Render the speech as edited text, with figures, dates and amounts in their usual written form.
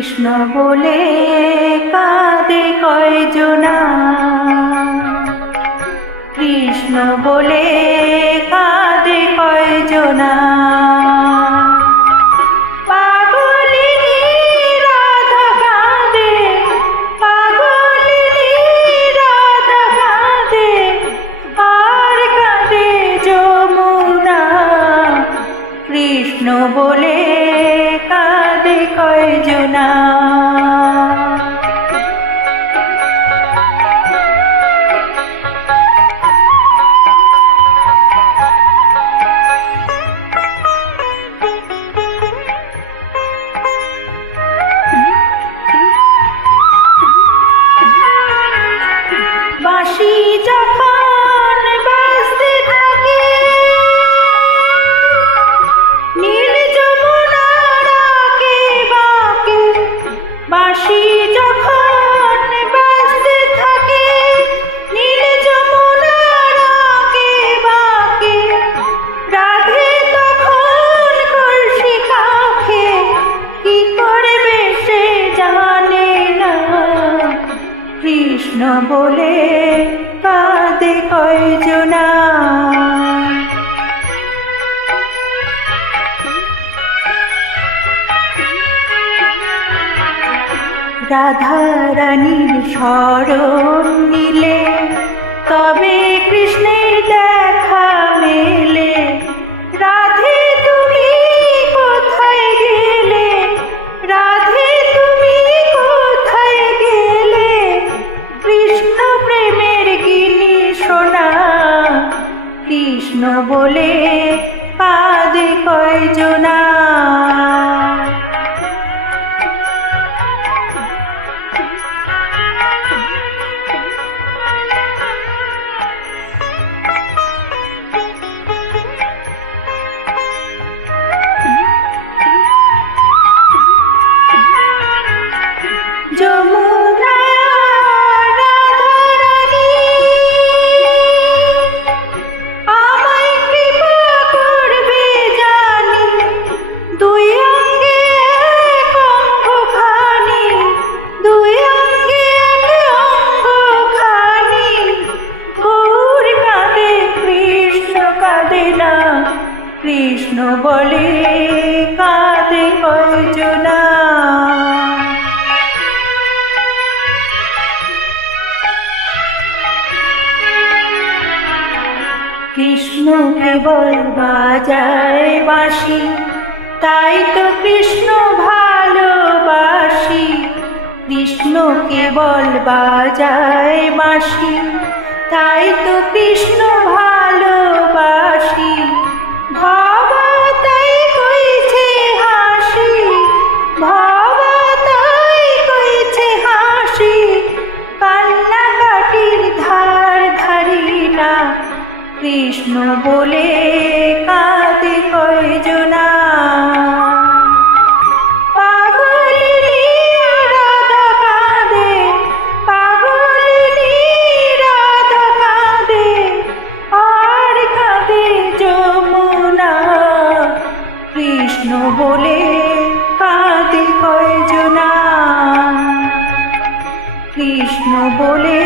কৃষ্ণ বলে কাঁদে কয়জনা, কৃষ্ণ বলে কাঁদে কয়জনা। পাগলিনী রাধা কাঁদে, পাগলিনী রাধা কাঁদে, আর কাঁদে যমুনা। কৃষ্ণ বলে কাঁদে কয়জনা। বাঁশি যখন বাজতে থাকে, নীল যমুনার আঁকে বাঁকে। বাঁশি যখন বাজতে থাকে, নীল যমুনার আঁকে বাঁকে। রাধে তখন কলসি কাঁখে, কি করবে সে জানে না। কৃষ্ণ বলে কাঁদে কয়জনা। রাধা রানীর শরণ নিলে, তবে কৃষ্ণের দেখা মেলে। রাধে তুমি কোথায় গেলে, রাধে তুমি কোথায় গেলে। কৃষ্ণ প্রেমের গিনি সোনা, কৃষ্ণ বলে কাঁদে কয়জনা। যমুনা রাধা রানী, আমায় কৃপা করবে জানি। দুই অঙ্গে এক অঙ্গখানি, দুই অঙ্গে এক অঙ্গখানি। গৌর কাঁদে কৃষ্ণ কাঁদে না, কৃষ্ণ বলে কাঁদে কয়জনা। কৃষ্ণ কেবল বাজায় বাঁশি, তাই তো কৃষ্ণ ভালোবাসি। কৃষ্ণ কেবল বাজায় বাঁশি, তাই তো কৃষ্ণ ভালোবাসি। ভাবা তাই কইছে হাসি, ভাবা তাই কইছে হাসি। কান্নাকাটির ধার ধারি না, কৃষ্ণ বলে কাঁদে কয়জনা। পাগলিনী রাধা কাঁদে, পাগলিনী রাধা কাঁদে, আর কাঁদে যমুনা। কৃষ্ণ বলে কাঁদে কয়জনা, কৃষ্ণ বলে